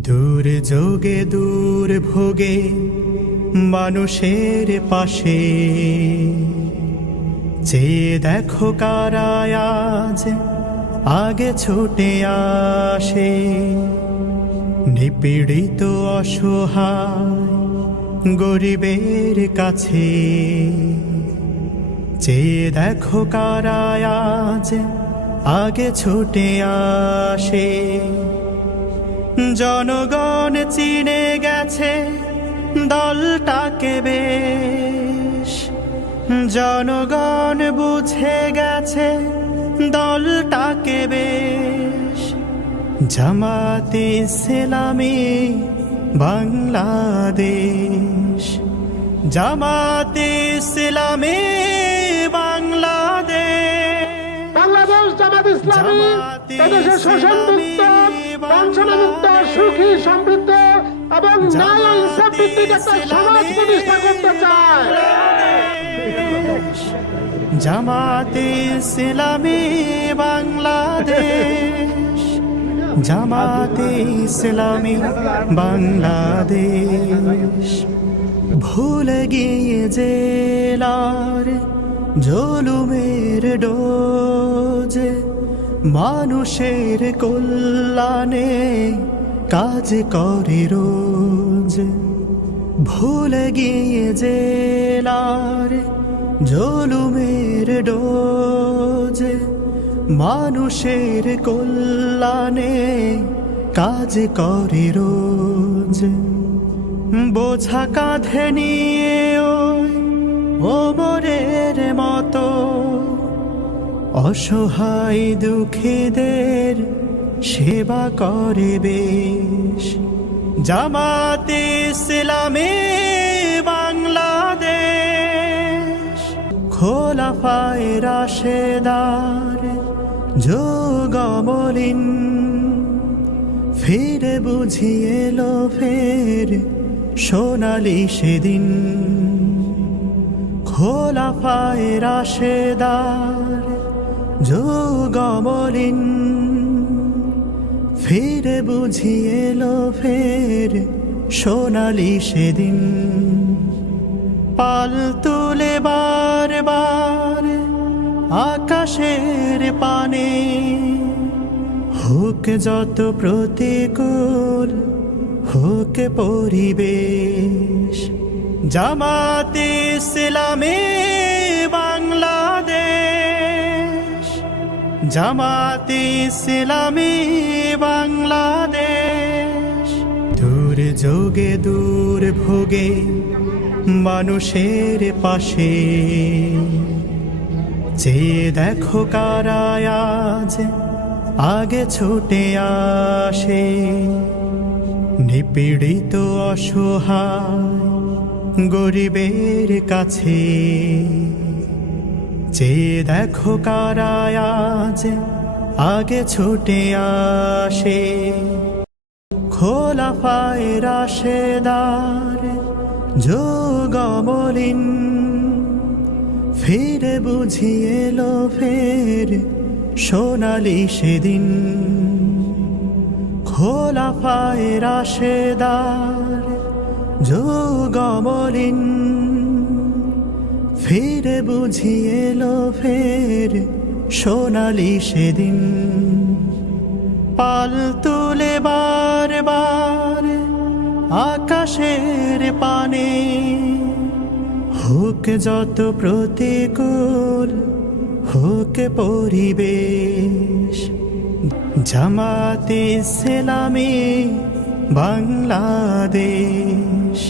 দূর যোগে দূর ভোগে মানুষের পাশে চেয়ে দেখো কারা আজ আগে ছুটে আসে। নিপীড়িত অসহায় গরিবের কাছে চেয়ে দেখো কারা আজ আগে ছুটে আসে। জনগণ চিনে গেছে দলটাকে বেশ, জনগণ বুঝে গেছে দলটাকে বেশ। জামাতে ইসলামী বাংলাদেশ, জামাতে ইসলামী বাংলাদেশ, বাংলাদেশ জামাত ইসলামী এদেশের শোষণমুক্ত, বঞ্চনামুক্ত, সুখী, সমৃদ্ধ এবং ন্যায় ইনসাফ ভিত্তিক একটা সমাজ প্রতিষ্ঠা করতে চায়। জামাতে ইসলামী বাংলাদেশ, জামাতে ইসলামী বাংলাদেশ। ভুলে গিয়ে জেলার জুলুমের ডোজ, মানুষের কল্যাণে কাজ করে রোজ। ভুলে গিয়ে জেলার জুলুমের ডোজ, মানুষের কল্যাণে কাজ করে রোজ। বোঝা কাঁধে নিয়ে ওমরের মতো অসহায় দুঃখীদের সেবা করে বেশ। জামাতে ইসলামী বাংলাদেশ, খোলাফায়ে রাশেদার যুগমলিন, ফিরে বুঝিয়ে এলো ফের সোনালি সেদিন। খোলাফায়ে রাশেদার যুগমলিন, ফিরে বুঝিয়ে এলো ফের সোনালি সেদিন। পাল তুলে বারবার আকাশের পানে, হোক যত প্রতিকূল হোক পরিবেশ। জামাতে ইসলামী বাংলাদেশ, জামাতে ইসলামী বাংলাদেশ। দূর যোগে দূর ভোগে মানুষের পাশে চেয়ে দেখো কারা আজ আগে ছুটে আসে। নিপীড়িত অসহায় গরিবের কাছে চেয়ে দেখো কারা আজ আগে ছুটে আসে। খোলাফায়ে রাশেদার যুগমলিন, ফিরে বুঝিয়ে এলো ফের সোনালি সেদিন। খোলাফায়ে রাশেদার যুগমলিন, ফিরে বুঝিয়ে এলো ফের সোনালি সেদিন। পাল তুলে বারবার আকাশের পানে, হোক যত প্রতিকূল হোক পরিবেশ। জামাতে ইসলামী বাংলাদেশ।